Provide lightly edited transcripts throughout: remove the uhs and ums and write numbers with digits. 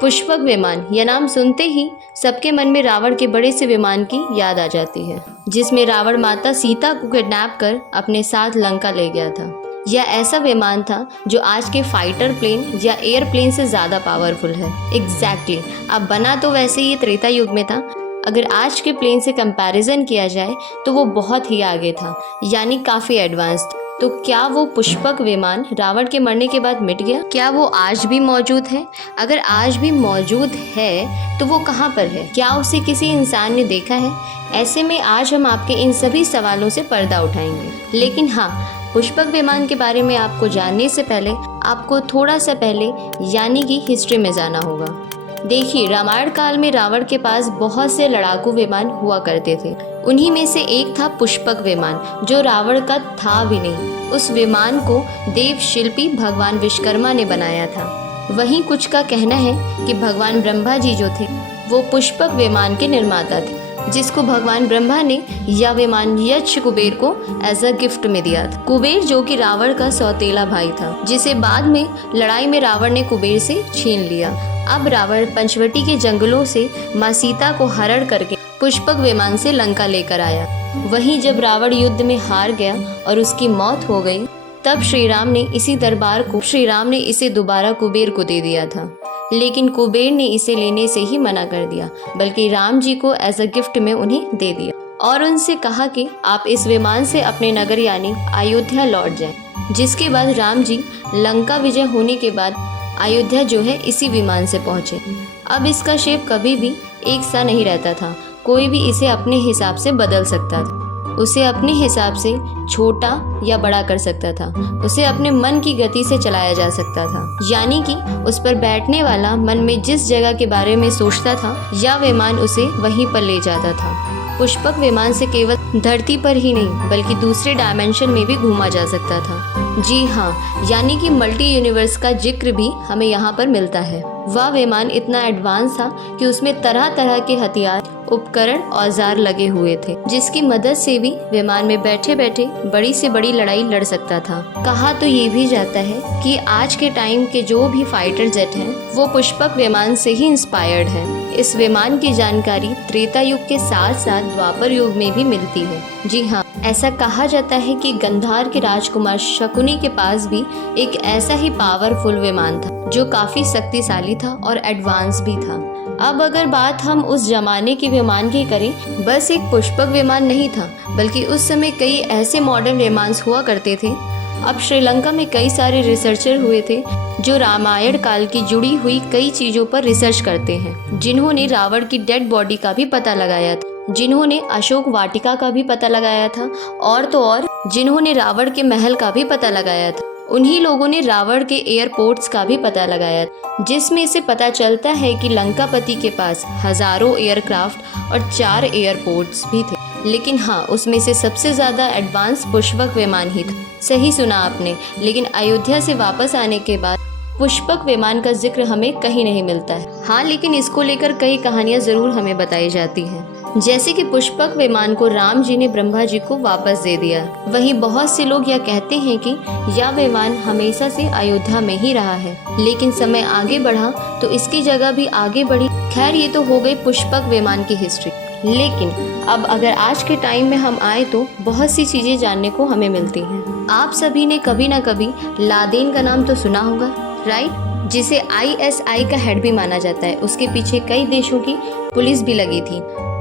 पुष्पक विमान, यह नाम सुनते ही सबके मन में रावण के बड़े से विमान की याद आ जाती है, जिसमें रावण माता सीता को किडनैप कर अपने साथ लंका ले गया था। यह ऐसा विमान था जो आज के फाइटर प्लेन या एयरप्लेन से ज़्यादा पावरफुल है। एग्जैक्टली, अब बना तो वैसे ही त्रेता युग में था। अगर आज के प्लेन से कंपैरिजन किया जाए तो वो बहुत ही आगे था, यानी काफ़ी एडवांस। तो क्या वो पुष्पक विमान रावण के मरने के बाद मिट गया? क्या वो आज भी मौजूद है? अगर आज भी मौजूद है तो वो कहाँ पर है? क्या उसे किसी इंसान ने देखा है? ऐसे में आज हम आपके इन सभी सवालों से पर्दा उठाएंगे। लेकिन हाँ, पुष्पक विमान के बारे में आपको जानने से पहले आपको थोड़ा सा पहले यानी कि हिस्ट्री में जाना होगा। देखिए, रामायण काल में रावण के पास बहुत से लड़ाकू विमान हुआ करते थे। उन्हीं में से एक था पुष्पक विमान, जो रावण का था भी नहीं। उस विमान को देव शिल्पी भगवान विश्वकर्मा ने बनाया था। वहीं कुछ का कहना है कि भगवान ब्रह्मा जी जो थे वो पुष्पक विमान के निर्माता थे, जिसको भगवान ब्रह्मा ने यह विमान यक्ष कुबेर को एज अ गिफ्ट में दिया था। कुबेर जो कि रावण का सौतेला भाई था, जिसे बाद में लड़ाई में रावण ने कुबेर से छीन लिया। अब रावण पंचवटी के जंगलों से माँ सीता को हरण करके पुष्पक विमान से लंका लेकर आया। वहीं जब रावण युद्ध में हार गया और उसकी मौत हो गई, तब श्री राम ने इसे दोबारा कुबेर को दे दिया था। लेकिन कुबेर ने इसे लेने से ही मना कर दिया, बल्कि राम जी को एज अ गिफ्ट में उन्हें दे दिया और उनसे कहा कि आप इस विमान से अपने नगर यानी अयोध्या लौट जाएं। जिसके बाद राम जी लंका विजय होने के बाद अयोध्या जो है इसी विमान से पहुंचे। अब इसका शेप कभी भी एक सा नहीं रहता था, कोई भी इसे अपने हिसाब से बदल सकता था। उसे अपने हिसाब से छोटा या बड़ा कर सकता था। उसे अपने मन की गति से चलाया जा सकता था, यानी कि उस पर बैठने वाला मन में जिस जगह के बारे में सोचता था या विमान उसे वहीं पर ले जाता था। पुष्पक विमान से केवल धरती पर ही नहीं बल्कि दूसरे डायमेंशन में भी घूमा जा सकता था। जी हाँ, यानी कि मल्टी यूनिवर्स का जिक्र भी हमें यहाँ पर मिलता है। वह विमान इतना एडवांस था कि उसमें तरह तरह के हथियार, उपकरण, औजार लगे हुए थे, जिसकी मदद से भी विमान में बैठे बैठे बड़ी से बड़ी लड़ाई लड़ सकता था। कहा तो ये भी जाता है कि आज के टाइम के जो भी फाइटर जेट हैं वो पुष्पक विमान से ही इंस्पायर्ड है। इस विमान की जानकारी त्रेता युग के साथ साथ द्वापर युग में भी मिलती है। जी हाँ, ऐसा कहा जाता है कि गंधार के राजकुमार शकुनी के पास भी एक ऐसा ही पावरफुल विमान था, जो काफी शक्तिशाली था और एडवांस भी था। अब अगर बात हम उस जमाने के विमान की करें, बस एक पुष्पक विमान नहीं था, बल्कि उस समय कई ऐसे मॉडर्न विमान हुआ करते थे। अब श्रीलंका में कई सारे रिसर्चर हुए थे जो रामायण काल की जुड़ी हुई कई चीजों पर रिसर्च करते हैं, जिन्होंने रावण की डेड बॉडी का भी पता लगाया था, जिन्होंने अशोक वाटिका का भी पता लगाया था, और तो और जिन्होंने रावण के महल का भी पता लगाया था। उन्हीं लोगों ने रावण के एयरपोर्ट्स का भी पता लगाया, जिसमें से पता चलता है कि लंकापति के पास हजारों एयरक्राफ्ट और 4 एयरपोर्ट्स भी थे। लेकिन हाँ, उसमें से सबसे ज़्यादा एडवांस पुष्पक विमान ही था। सही सुना आपने। लेकिन अयोध्या से वापस आने के बाद पुष्पक विमान का जिक्र हमें कहीं नहीं मिलता है। हाँ, लेकिन इसको लेकर कई कहानियाँ ज़रूर हमें बताई जाती हैं, जैसे कि पुष्पक विमान को राम जी ने ब्रह्मा जी को वापस दे दिया। वहीं बहुत से लोग यह कहते हैं कि यह विमान हमेशा से अयोध्या में ही रहा है, लेकिन समय आगे बढ़ा तो इसकी जगह भी आगे बढ़ी। खैर, ये तो हो गई पुष्पक विमान की हिस्ट्री। लेकिन अब अगर आज के टाइम में हम आए तो बहुत सी चीजें जानने को हमें मिलती हैं। आप सभी ने कभी ना कभी लादेन का नाम तो सुना होगा, राइट, जिसे ISI का हेड भी माना जाता है। उसके पीछे कई देशों की पुलिस भी लगी थी।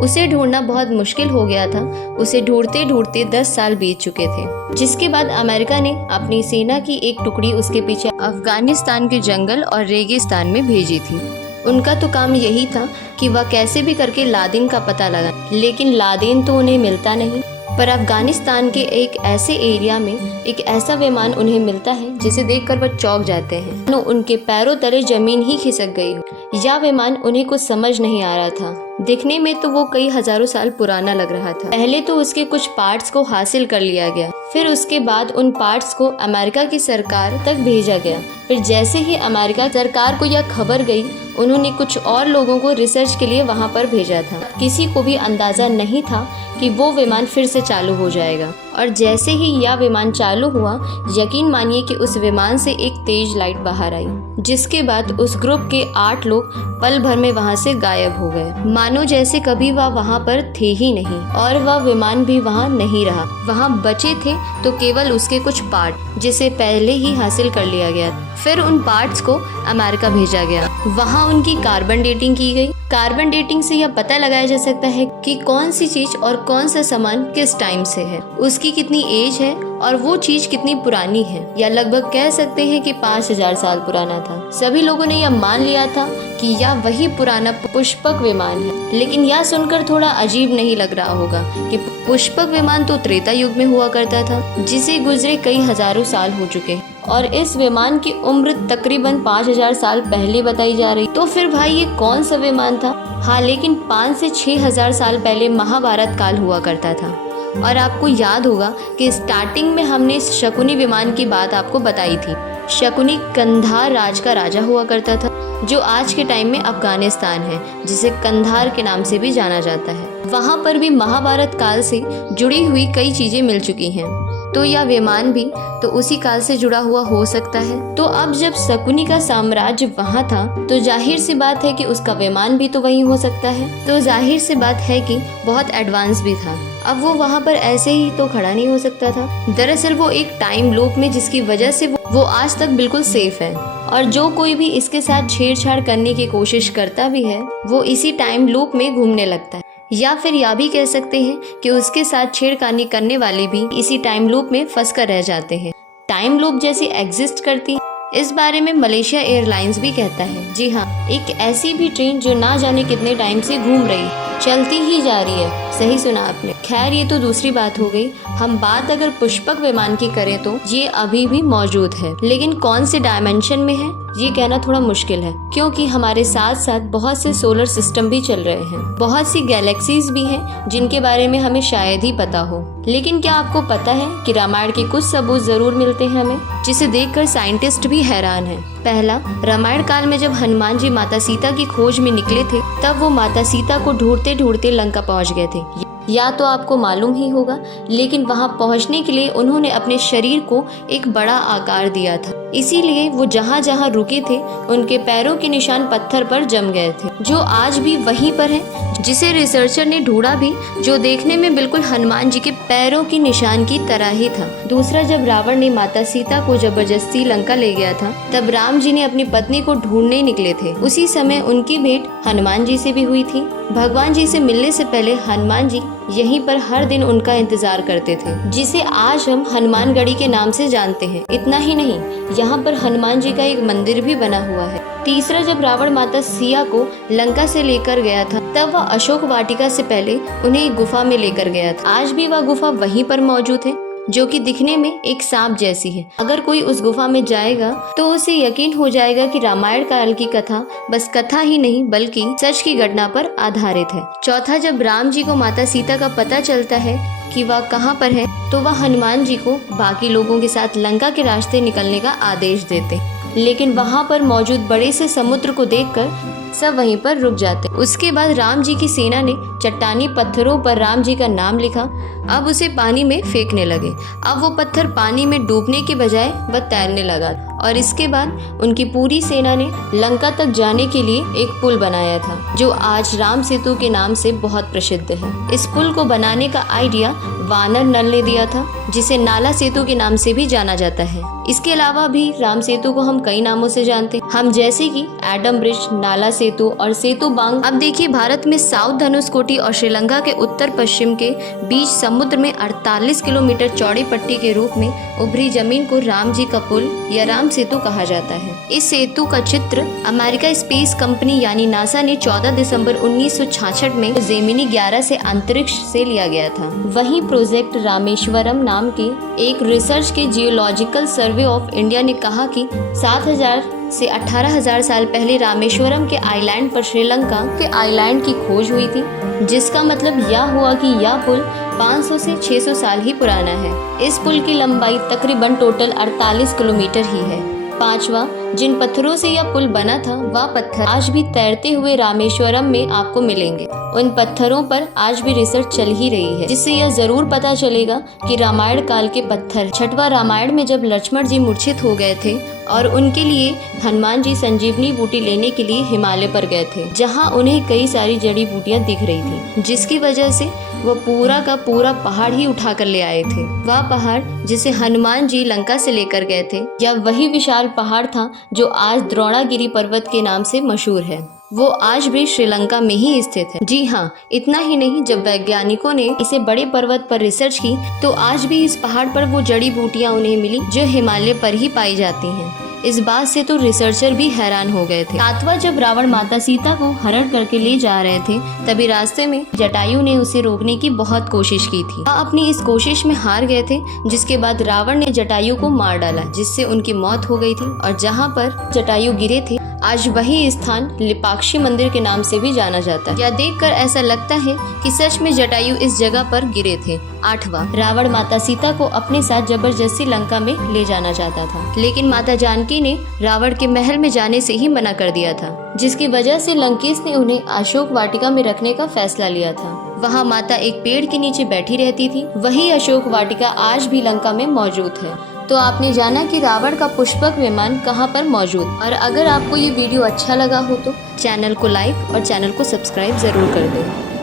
उसे ढूंढना बहुत मुश्किल हो गया था। उसे ढूंढते ढूंढते 10 साल बीत चुके थे, जिसके बाद अमेरिका ने अपनी सेना की एक टुकड़ी उसके पीछे अफगानिस्तान के जंगल और रेगिस्तान में भेजी थी। उनका तो काम यही था कि वह कैसे भी करके लादेन का पता लगाएं, लेकिन लादेन तो उन्हें मिलता नहीं। पर अफगानिस्तान के एक ऐसे एरिया में एक ऐसा विमान उन्हें मिलता है जिसे देखकर वह चौंक जाते हैं। तो उनके पैरों तले जमीन ही खिसक गई हो। यह विमान उन्हें कुछ समझ नहीं आ रहा था। दिखने में तो वो कई हजारों साल पुराना लग रहा था। पहले तो उसके कुछ पार्ट्स को हासिल कर लिया गया, फिर उसके बाद उन पार्ट्स को अमेरिका की सरकार तक भेजा गया। फिर जैसे ही अमेरिका सरकार को यह खबर गई, उन्होंने कुछ और लोगों को रिसर्च के लिए वहां पर भेजा था। किसी को भी अंदाजा नहीं था कि वो विमान फिर से चालू हो जाएगा और जैसे ही यह विमान चालू हुआ, यकीन मानिए कि उस विमान से एक तेज लाइट बाहर आई, जिसके बाद उस ग्रुप के 8 लोग पल भर में वहां से गायब हो गए, मानो जैसे कभी वह वहां पर थे ही नहीं, और वह विमान भी वहां नहीं रहा। वहां बचे थे तो केवल उसके कुछ पार्ट, जिसे पहले ही हासिल कर लिया गया। फिर उन पार्ट्स को अमेरिका भेजा गया। वहां उनकी कार्बन डेटिंग की गई। कार्बन डेटिंग से यह पता लगाया जा सकता है कि कौन सी चीज और कौन सा सामान किस टाइम से है, उसकी कितनी एज है और वो चीज कितनी पुरानी है। या लगभग कह सकते हैं कि 5000 साल पुराना था। सभी लोगों ने यह मान लिया था कि यह वही पुराना पुष्पक विमान है। लेकिन यह सुनकर थोड़ा अजीब नहीं लग रहा होगा कि पुष्पक विमान तो त्रेता युग में हुआ करता था, जिसे गुजरे कई हजारों साल हो चुके हैं, और इस विमान की उम्र तकरीबन 5000 साल पहले बताई जा रही। तो फिर भाई ये कौन सा विमान था? हाँ, लेकिन 5 से 6000 साल पहले महाभारत काल हुआ करता था। और आपको याद होगा कि स्टार्टिंग में हमने शकुनी विमान की बात आपको बताई थी। शकुनी कंधार राज का राजा हुआ करता था, जो आज के टाइम में अफगानिस्तान है, जिसे कंधार के नाम से भी जाना जाता है। वहाँ पर भी महाभारत काल से जुड़ी हुई कई चीजें मिल चुकी हैं, तो यह विमान भी तो उसी काल से जुड़ा हुआ हो सकता है। तो अब जब शकुनी का साम्राज्य वहाँ था, तो जाहिर सी बात है कि उसका विमान भी तो वही हो सकता है। तो जाहिर सी बात है कि बहुत एडवांस भी था। अब वो वहाँ पर ऐसे ही तो खड़ा नहीं हो सकता था। दरअसल वो एक टाइम लूप में, जिसकी वजह से वो आज तक बिल्कुल सेफ है, और जो कोई भी इसके साथ छेड़छाड़ करने की कोशिश करता भी है, वो इसी टाइम लूप में घूमने लगता है। या फिर यह भी कह सकते हैं कि उसके साथ छेड़खानी करने वाले भी इसी टाइम लूप में फंस कर रह जाते हैं। टाइम लूप जैसी एग्जिस्ट करती है, इस बारे में मलेशिया एयरलाइंस भी कहता है। जी हाँ, एक ऐसी भी ट्रेन जो ना जाने कितने टाइम से घूम रही, चलती ही जा रही है। सही सुना आपने। खैर, ये तो दूसरी बात हो गई। हम बात अगर पुष्पक विमान की करें तो ये अभी भी मौजूद है, लेकिन कौन से डायमेंशन में है ये कहना थोड़ा मुश्किल है, क्योंकि हमारे साथ साथ बहुत से सोलर सिस्टम भी चल रहे हैं, बहुत सी गैलेक्सीज भी हैं जिनके बारे में हमें शायद ही पता हो। लेकिन क्या आपको पता है कि रामायण के कुछ सबूत जरूर मिलते हैं हमें, जिसे देखकर साइंटिस्ट भी हैरान हैं। पहला, रामायण काल में जब हनुमान जी माता सीता की खोज में निकले थे, तब वो माता सीता को ढूंढते ढूंढते लंका पहुंच गए थे। या तो आपको मालूम ही होगा, लेकिन वहां पहुंचने के लिए उन्होंने अपने शरीर को एक बड़ा आकार दिया था। इसीलिए वो जहां जहां रुके थे, उनके पैरों के निशान पत्थर पर जम गए थे, जो आज भी वहीं पर है, जिसे रिसर्चर ने ढूंढा भी, जो देखने में बिल्कुल हनुमान जी के पैरों की निशान की तरह ही था। दूसरा, जब रावण ने माता सीता को जबरदस्ती लंका ले गया था, तब राम जी ने अपनी पत्नी को ढूंढने निकले थे। उसी समय उनकी भेंट हनुमान जी से भी हुई थी। भगवान जी से मिलने से पहले हनुमान जी यहीं पर हर दिन उनका इंतजार करते थे, जिसे आज हम हनुमानगढ़ी के नाम से जानते हैं। इतना ही नहीं, यहाँ पर हनुमान जी का एक मंदिर भी बना हुआ है। तीसरा, जब रावण माता सिया को लंका से लेकर गया था, तब वह अशोक वाटिका से पहले उन्हें एक गुफा में लेकर गया था। आज भी वह गुफा वहीं पर मौजूद है, जो कि दिखने में एक सांप जैसी है। अगर कोई उस गुफा में जाएगा तो उसे यकीन हो जाएगा कि रामायण काल की कथा बस कथा ही नहीं, बल्कि सच की घटना पर आधारित है। चौथा, जब राम जी को माता सीता का पता चलता है कि वह कहाँ पर है, तो वह हनुमान जी को बाकी लोगों के साथ लंका के रास्ते निकलने का आदेश देते, लेकिन वहाँ पर मौजूद बड़े से समुद्र को देखकर सब वहीं पर रुक जाते। उसके बाद राम जी की सेना ने चट्टानी पत्थरों पर राम जी का नाम लिखा। अब उसे पानी में फेंकने लगे। अब वो पत्थर पानी में डूबने के बजाय वह तैरने लगा, और इसके बाद उनकी पूरी सेना ने लंका तक जाने के लिए एक पुल बनाया था, जो आज राम सेतु के नाम से बहुत प्रसिद्ध है। इस पुल को बनाने का आइडिया वानर नल ने दिया था, जिसे नाला सेतु के नाम से भी जाना जाता है। इसके अलावा भी राम सेतु को हम कई नामों से जानते हैं, हम जैसे कि एडम ब्रिज, नाला सेतु और सेतु बांग। अब देखिए, भारत में साउथ धनुषकोटी और श्रीलंका के उत्तर पश्चिम के बीच समुद्र में 48 किलोमीटर चौड़ी पट्टी के रूप में उभरी जमीन को राम जी का पुल या राम सेतु कहा जाता है। इस सेतु का चित्र अमेरिका स्पेस कंपनी यानी नासा ने 14 दिसंबर 1966 में जेमिनी 11 से अंतरिक्ष से लिया गया था। वहीं प्रोजेक्ट रामेश्वरम नाम के एक रिसर्च के जियोलॉजिकल सर्वे ऑफ इंडिया ने कहा कि 7000 से 18,000 साल पहले रामेश्वरम के आइलैंड पर श्रीलंका के आइलैंड की खोज हुई थी, जिसका मतलब यह हुआ कि यह पुल 500 से 600 साल ही पुराना है। इस पुल की लंबाई तकरीबन टोटल 48 किलोमीटर ही है। पांचवा, जिन पत्थरों से यह पुल बना था वह पत्थर आज भी तैरते हुए रामेश्वरम में आपको मिलेंगे। उन पत्थरों पर आज भी रिसर्च चल ही रही है, जिससे यह जरूर पता चलेगा कि रामायण काल के पत्थर 6वां रामायण में जब लक्ष्मण जी मूर्छित हो गए थे और उनके लिए हनुमान जी संजीवनी बूटी लेने के लिए हिमालय पर गए थे, जहां उन्हें कई सारी जड़ी बूटियां दिख रही थी, जिसकी वजह से वह पूरा का पूरा पहाड़ ही उठा कर ले आए थे। वह पहाड़ जिसे हनुमान जी लंका से लेकर गए थे, यह वही विशाल पहाड़ था जो आज द्रोणागिरी पर्वत के नाम से मशहूर है। वो आज भी श्रीलंका में ही स्थित है। जी हाँ, इतना ही नहीं, जब वैज्ञानिकों ने इसे बड़े पर्वत पर रिसर्च की तो आज भी इस पहाड़ पर वो जड़ी बूटियां उन्हें मिली जो हिमालय पर ही पाई जाती हैं। इस बात से तो रिसर्चर भी हैरान हो गए थे। 7वां जब रावण माता सीता को हरण करके ले जा रहे थे, तभी रास्ते में जटायु ने उसे रोकने की बहुत कोशिश की थी। वह अपनी इस कोशिश में हार गए थे, जिसके बाद रावण ने जटायु को मार डाला, जिससे उनकी मौत हो गई थी। और जहाँ पर जटायु गिरे थे, आज वही स्थान लिपाक्षी मंदिर के नाम से भी जाना जाता है। यह देखकर ऐसा लगता है कि सच में जटायु इस जगह पर गिरे थे। 8वां, रावण माता सीता को अपने साथ जबरदस्ती लंका में ले जाना चाहता था, लेकिन माता जानकी ने रावण के महल में जाने से ही मना कर दिया था, जिसकी वजह से लंकेश ने उन्हें अशोक वाटिका में रखने का फैसला लिया था। वहाँ माता एक पेड़ के नीचे बैठी रहती थी। वही अशोक वाटिका आज भी लंका में मौजूद है। तो आपने जाना कि रावण का पुष्पक विमान कहाँ पर मौजूद। और अगर आपको ये वीडियो अच्छा लगा हो तो चैनल को लाइक और चैनल को सब्सक्राइब जरूर कर दें।